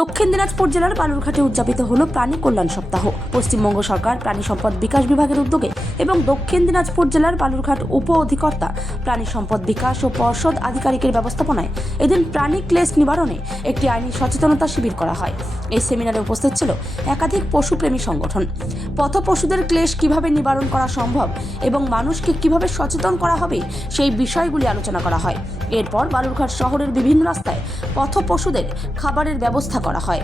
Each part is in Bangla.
দক্ষিণ দিনাজপুর জেলার বালুরঘাটে উদযাপিত হলো প্রাণী কল্যাণ সপ্তাহ। পশ্চিমবঙ্গ সরকার প্রাণী সম্পদ বিকাশ বিভাগের উদ্যোগে এবং দক্ষিণ দিনাজপুর জেলার বালুরঘাট উপ অধিকর্তা প্রাণী সম্পদ বিকাশ ও পর্ষদ আধিকারিকের ব্যবস্থাপনায় এদিন প্রাণী ক্লেশ নিবারণে একটি আইনি সচেতনতা শিবির করা হয়। এই সেমিনারে উপস্থিত ছিল একাধিক পশুপ্রেমী সংগঠন। পথ পশুদের ক্লেশ কিভাবে নিবারণ করা সম্ভব এবং মানুষকে কিভাবে সচেতন করা হবে সেই বিষয়গুলি আলোচনা করা হয়। এরপর বালুরঘাট শহরের বিভিন্ন রাস্তায় পথ পশুদের খাবারের ব্যবস্থা করা হয়।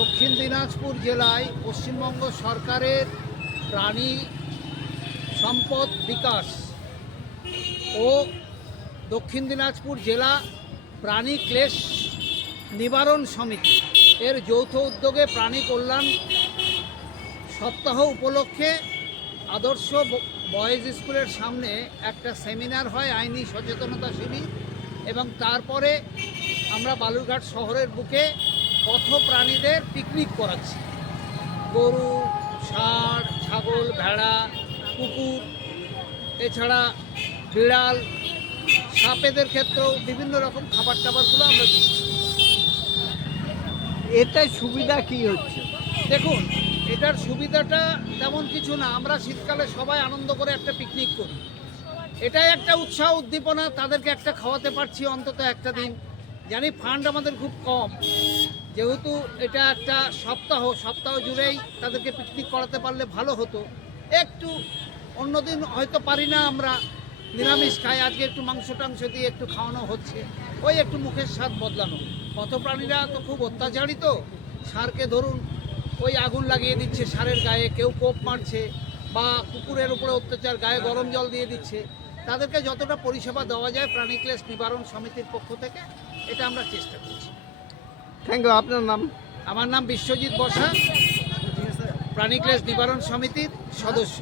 দক্ষিণ দিনাজপুর জেলায় পশ্চিমবঙ্গ সরকারের প্রাণী সম্পদ বিকাশ ও দক্ষিণ দিনাজপুর জেলা প্রাণী ক্লেশ নিবারণ সমিতি এর যৌথ উদ্যোগে প্রাণী কল্যাণ সপ্তাহ উপলক্ষে আদর্শ বয়েজ স্কুলের সামনে একটা সেমিনার হয়, আইনি সচেতনতা শিবির, এবং তারপরে আমরা বালুরঘাট শহরের বুকে পথ প্রাণীদের পিকনিক করাচ্ছি। গরু, ষাঁড়, ছাগল, ভেড়া, কুকুর, এছাড়া বিড়াল, সাপেদের ক্ষেত্রেও বিভিন্ন রকম খাবার টাবারগুলো আমরা দিচ্ছি। এটাই সুবিধা কি হচ্ছে? দেখুন, এটার সুবিধাটা তেমন কিছু না। আমরা শীতকালে সবাই আনন্দ করে একটা পিকনিক করি, এটাই একটা উৎসাহ উদ্দীপনা, তাদেরকে একটা খাওয়াতে পারছি অন্তত একটা দিন। জানি ফান্ড আমাদের খুব কম, যেহেতু এটা একটা সপ্তাহ জুড়েই তাদেরকে পিকনিক করাতে পারলে ভালো হতো। একটু অন্যদিন হয়তো পারি না, আমরা নিরামিষ খাই, আজকে একটু মাংস টাংস দিয়ে একটু খাওয়ানো হচ্ছে, ওই একটু মুখের স্বাদ বদলানো। পথপ্রাণীরা তো খুব অত্যাচারী, তো ষাঁড়কে ধরুন ওই আগুন লাগিয়ে দিচ্ছে ষাঁড়ের গায়ে, কেউ কোপ মারছে, বা কুকুরের উপরে অত্যাচার, গায়ে গরম জল দিয়ে দিচ্ছে। তাদেরকে যতটা পরিষেবা দেওয়া যায় প্রাণী ক্লেশ নিবারণ সমিতির পক্ষ থেকে এটা আমরা চেষ্টা করছি। Thank you. আপনার নাম? আমার নাম বিশ্বজিৎ বসা, প্রাণী ক্লেশ নিবারণ সমিতির সদস্য।